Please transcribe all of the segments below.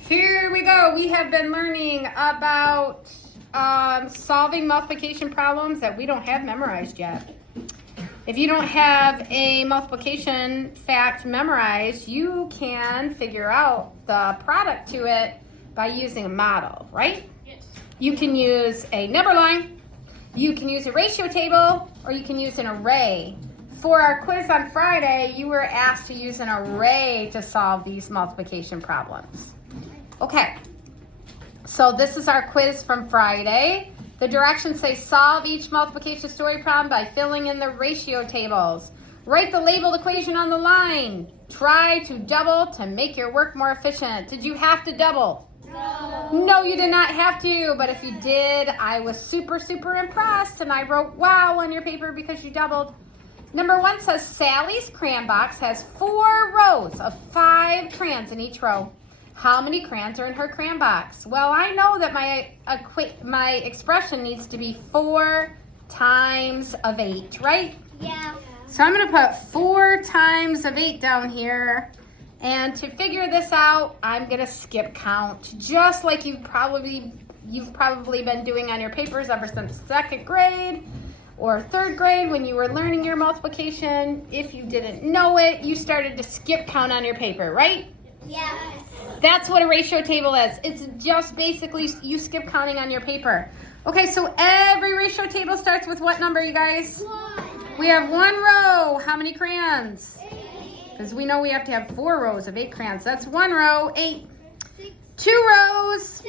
Here we go. We have been learning about solving multiplication problems that we don't have memorized yet. If you don't have a multiplication fact memorized, you can figure out the product to it by using a model, right? Yes. You can use a number line, you can use a ratio table, or you can use an array. For our quiz on Friday, you were asked to use an array to solve these multiplication problems. Okay, so this is our quiz from Friday. The directions say solve each multiplication story problem by filling in the ratio tables. Write the labeled equation on the line. Try to double to make your work more efficient. Did you have to double? No, you did not have to, but if you did, I was super impressed, and I wrote wow on your paper because you doubled. Number 1 says Sally's crayon box has 4 rows of 5 crayons in each row. How many crayons are in her crayon box? Well, I know that my expression needs to be 4 times of 8, right? Yeah. So I'm going to put 4 times of 8 down here. And to figure this out, I'm going to skip count, just like you've probably been doing on your papers ever since 2nd grade or 3rd grade when you were learning your multiplication. If you didn't know it, you started to skip count on your paper, right? Yeah. That's what a ratio table is. It's just basically you skip counting on your paper. Okay, so every ratio table starts with what number, you guys? 1. We have 1 row. How many crayons? Because we know we have to have 4 rows of 8 crayons. That's 1 row, 8. 2 rows,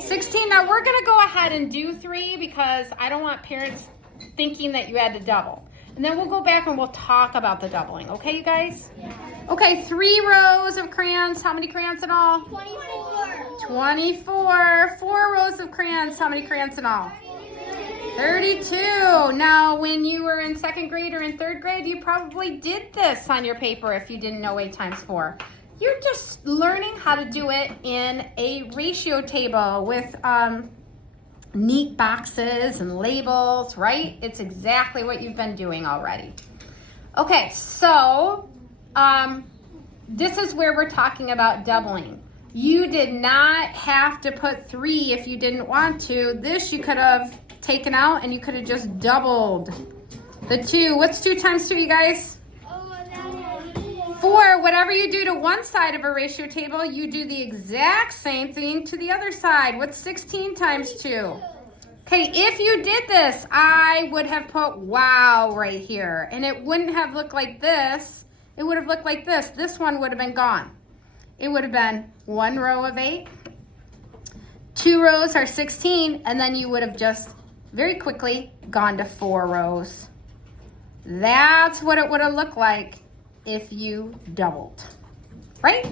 16. Now we're going to go ahead and do 3 because I don't want parents thinking that you had to double. And then we'll go back and we'll talk about the doubling. Okay, you guys? Okay, 3 rows of crayons. How many crayons in all? 24. 4 rows of crayons. How many crayons in all? 32. Now, when you were in 2nd grade or in 3rd grade, you probably did this on your paper if you didn't know 8 times 4. You're just learning how to do it in a ratio table with neat boxes and labels, right? It's exactly what you've been doing already. Okay, so this is where we're talking about doubling. You did not have to put 3 if you didn't want to. This you could have taken out and you could have just doubled the 2. What's 2 times 2, you guys? 4. Whatever you do to one side of a ratio table, you do the exact same thing to the other side. What's 16 times 2? Okay, if you did this, I would have put wow right here. And it wouldn't have looked like this. It would have looked like this. This one would have been gone. It would have been 1 row of 8. 2 rows are 16. And then you would have just very quickly gone to 4 rows. That's what it would have looked like if you doubled, right?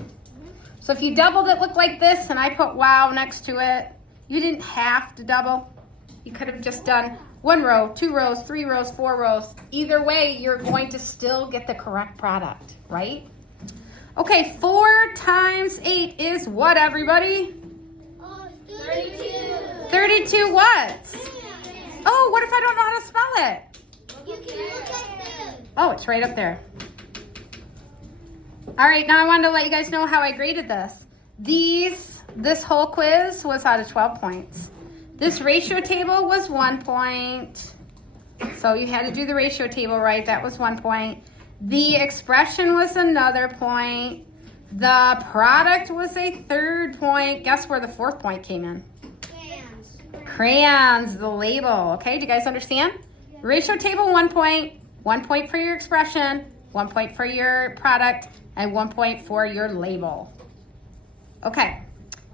So if you doubled, it looked like this, and I put wow next to it. You didn't have to double. You could have just done 1 row, 2 rows, 3 rows, 4 rows. Either way, you're going to still get the correct product, right? Okay, 4 times 8 is what, everybody? 32. 32 what? Oh, what if I don't know how to spell it? You can look at this. Oh, it's right up there. All right, now I wanted to let you guys know how I graded this. This whole quiz was out of 12 points. This ratio table was 1 point. So you had to do the ratio table right. That was 1 point. The expression was another point. The product was a 3rd point. Guess where the 4th point came in? Crayons, the label. Okay, do you guys understand? Ratio table, 1 point. 1 point for your expression, 1 point for your product, and 1 point for your label. Okay,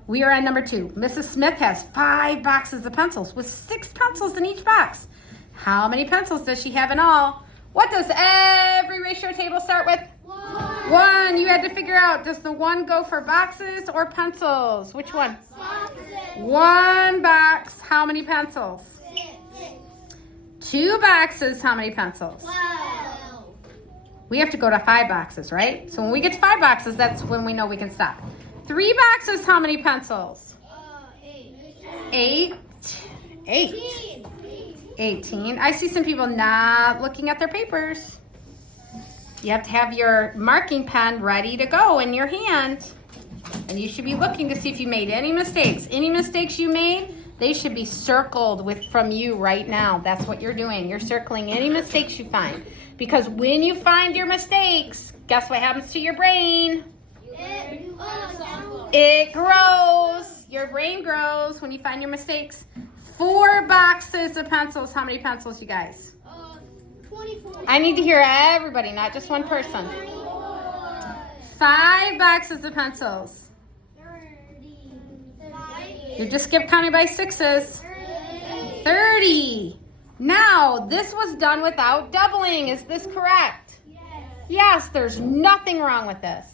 we are on number 2. Mrs. Smith has 5 boxes of pencils with 6 pencils in each box. How many pencils does she have in all? What does every ratio table start with? 1. You had to figure out, does the 1 go for boxes or pencils? Which one? Boxes. 1 box. How many pencils? 2 boxes. How many pencils? 12. We have to go to 5 boxes, right? So when we get to 5 boxes, that's when we know we can stop. 3 boxes. How many pencils? 8. 18. I see some people not looking at their papers. You have to have your marking pen ready to go in your hand. And you should be looking to see if you made any mistakes. Any mistakes you made, they should be circled from you right now. That's what you're doing. You're circling any mistakes you find. Because when you find your mistakes, guess what happens to your brain? It grows. Your brain grows when you find your mistakes. 4 boxes of pencils. How many pencils, you guys? 24. I need to hear everybody, not just one person. 5 boxes of pencils. 30. You just skip counting by 6s. 30. Now, this was done without doubling. Is this correct? Yes, there's nothing wrong with this.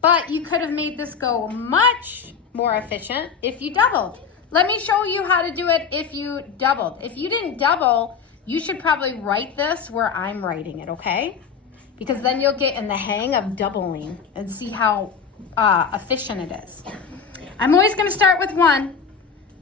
But you could have made this go much more efficient if you doubled. Let me show you how to do it if you doubled. If you didn't double, you should probably write this where I'm writing it, okay? Because then you'll get in the hang of doubling and see how efficient it is. I'm always going to start with 1.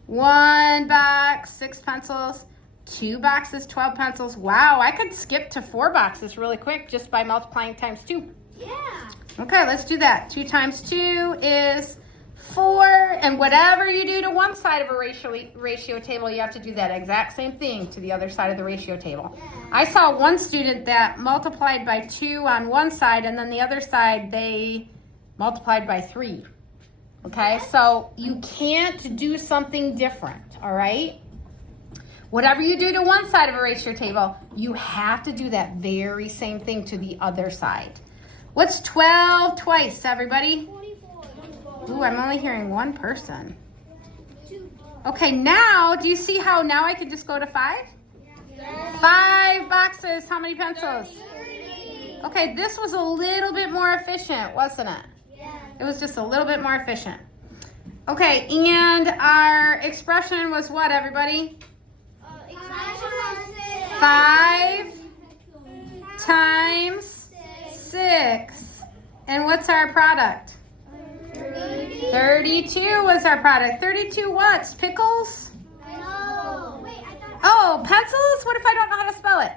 1 box, 6 pencils. 2 boxes, 12 pencils. Wow, I could skip to 4 boxes really quick just by multiplying times 2. Yeah. Okay, let's do that. 2 times 2 is 4. And whatever you do to one side of a ratio table, you have to do that exact same thing to the other side of the ratio table. I saw one student that multiplied by 2 on one side, and then the other side, they multiplied by 3. Okay, so you can't do something different, all right? Whatever you do to one side of a ratio table, you have to do that very same thing to the other side. What's 12 twice, everybody? 24. Ooh, I'm only hearing one person. Okay, now, do you see how now I can just go to 5? 5 boxes. How many pencils? 30. Okay, this was a little bit more efficient, wasn't it? It was just a little bit more efficient. Okay, and our expression was what, everybody? 5 times 6. And what's our product? 32 was our product. 32 what's? Pickles? No. Wait, I thought. Oh, pencils? What if I don't know how to spell it?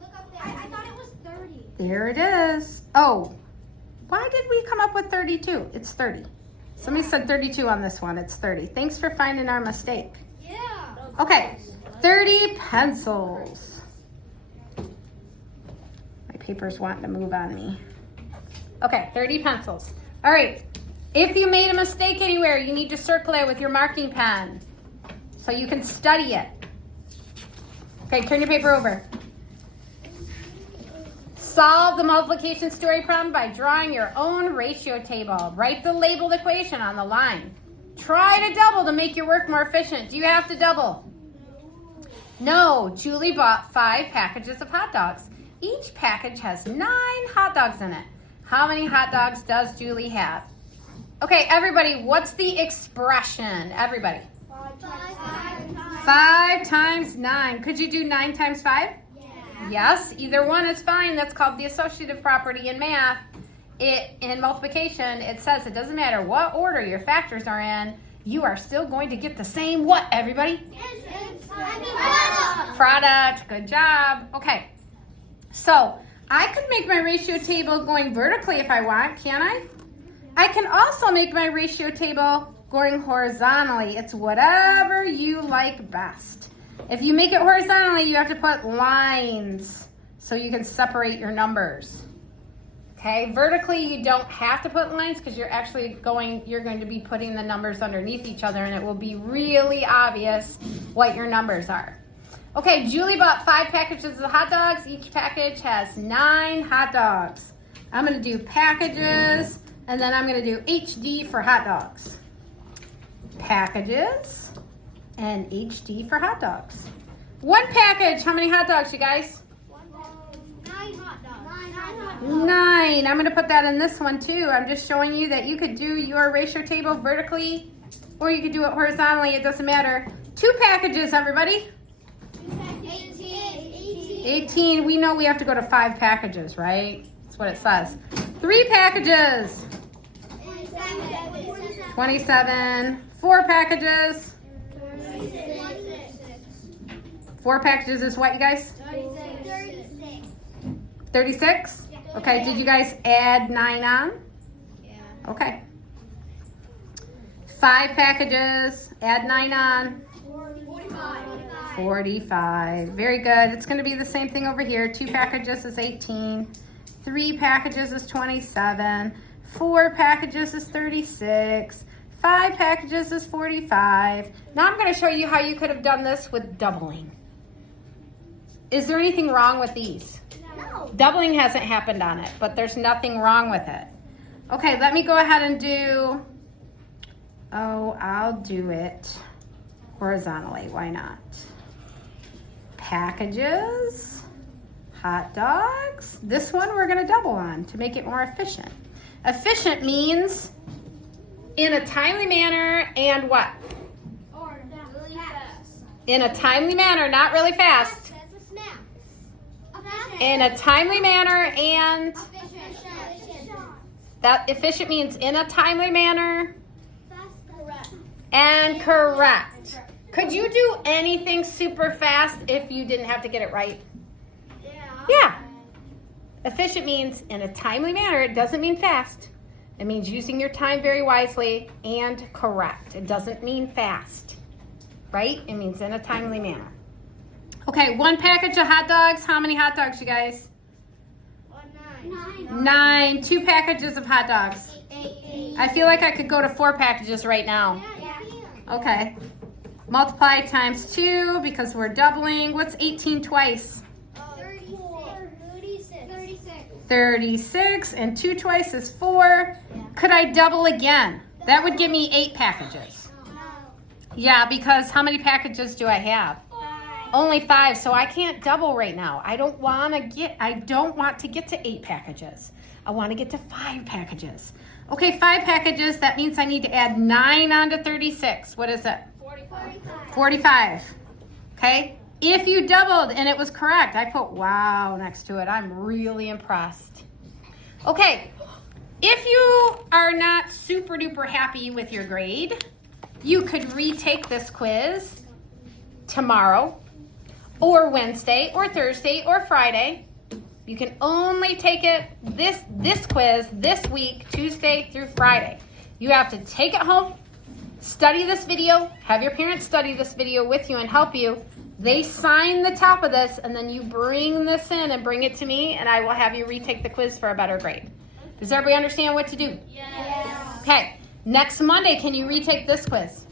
Look up there. I thought it was 30. There it is. Oh, why did we come up with 32? It's 30. Somebody said 32 on this one. It's 30. Thanks for finding our mistake. Yeah. Okay, 30 pencils. My paper's wanting to move on me. Okay, 30 pencils. All right, if you made a mistake anywhere, you need to circle it with your marking pen so you can study it. Okay, turn your paper over. Solve the multiplication story problem by drawing your own ratio table. Write the labeled equation on the line. Try to double to make your work more efficient. Do you have to double? No. Julie bought 5 packages of hot dogs. Each package has 9 hot dogs in it. How many hot dogs does Julie have? Okay, everybody, what's the expression? Everybody. 5 times 9. Could you do 9 times 5? Yes, either one is fine. That's called the associative property in math. In multiplication, it says it doesn't matter what order your factors are in, you are still going to get the same what, everybody? Product. Good job. Okay, so I could make my ratio table going vertically if I want, can I? I can also make my ratio table going horizontally. It's whatever you like best. If you make it horizontally, you have to put lines so you can separate your numbers. Okay, vertically you don't have to put lines because you're going to be putting the numbers underneath each other and it will be really obvious what your numbers are. Okay, Julie bought 5 packages of hot dogs. Each package has 9 hot dogs. I'm going to do packages and then I'm going to do HD for hot dogs. Packages and HD for hot dogs. 1 package, how many hot dogs, you guys? 9 hot dogs. 9. I'm going to put that in this one too. I'm just showing you that you could do your ratio table vertically or you could do it horizontally. It doesn't matter. 2 packages, everybody. 18. We know we have to go to 5 packages, right? That's what it says. 3 packages. 27. 4 packages. 4 packages is what, you guys? 36? Okay, did you guys add 9 on? Yeah. Okay. 5 packages, add 9 on. 45. 45. Very good. It's going to be the same thing over here. 2 packages is 18. 3 packages is 27. 4 packages is 36. 5 packages is 45. Now I'm going to show you how you could have done this with doubling. Is there anything wrong with these? No. Doubling hasn't happened on it, but there's nothing wrong with it. Okay, let me go ahead and do, I'll do it horizontally. Why not? Packages, hot dogs. This one we're going to double on to make it more efficient. Efficient means in a timely manner and what? Or really fast. In a timely manner, not really fast. That's a snap. In a timely manner and Efficient. that efficient means in a timely manner Correct. and correct. Could you do anything super fast if you didn't have to get it right? Yeah. Efficient means in a timely manner. It doesn't mean fast. It means using your time very wisely and correct. It doesn't mean fast, right? It means in a timely manner. Okay, 1 package of hot dogs. How many hot dogs, you guys? 9. 9. 2 packages of hot dogs. 8. I feel like I could go to 4 packages right now. Okay. Multiply times 2 because we're doubling. What's 18 twice? 36. And 2 twice is 4. Could I double again? That would give me 8 packages. Yeah, because how many packages do I have? Only 5, so I can't double right now. I don't want to get to 8 packages. I want to get to 5 packages. Okay, 5 packages, that means I need to add 9 onto 36. What is it? 45. Okay? If you doubled and it was correct, I put wow next to it. I'm really impressed. Okay, if you are not super duper happy with your grade, you could retake this quiz tomorrow or Wednesday or Thursday or Friday. You can only take it this quiz this week, Tuesday through Friday. You have to take it home, study this video, have your parents study this video with you and help you. They sign the top of this, and then you bring this in and bring it to me, and I will have you retake the quiz for a better grade. Does everybody understand what to do? Yes. Okay, next Monday, can you retake this quiz?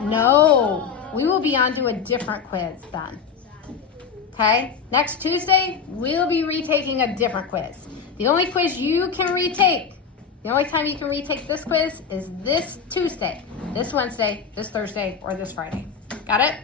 No. We will be on to a different quiz then. Okay, next Tuesday, we'll be retaking a different quiz. The only quiz you can retake, the only time you can retake this quiz is this Tuesday, this Wednesday, this Thursday, or this Friday. Got it?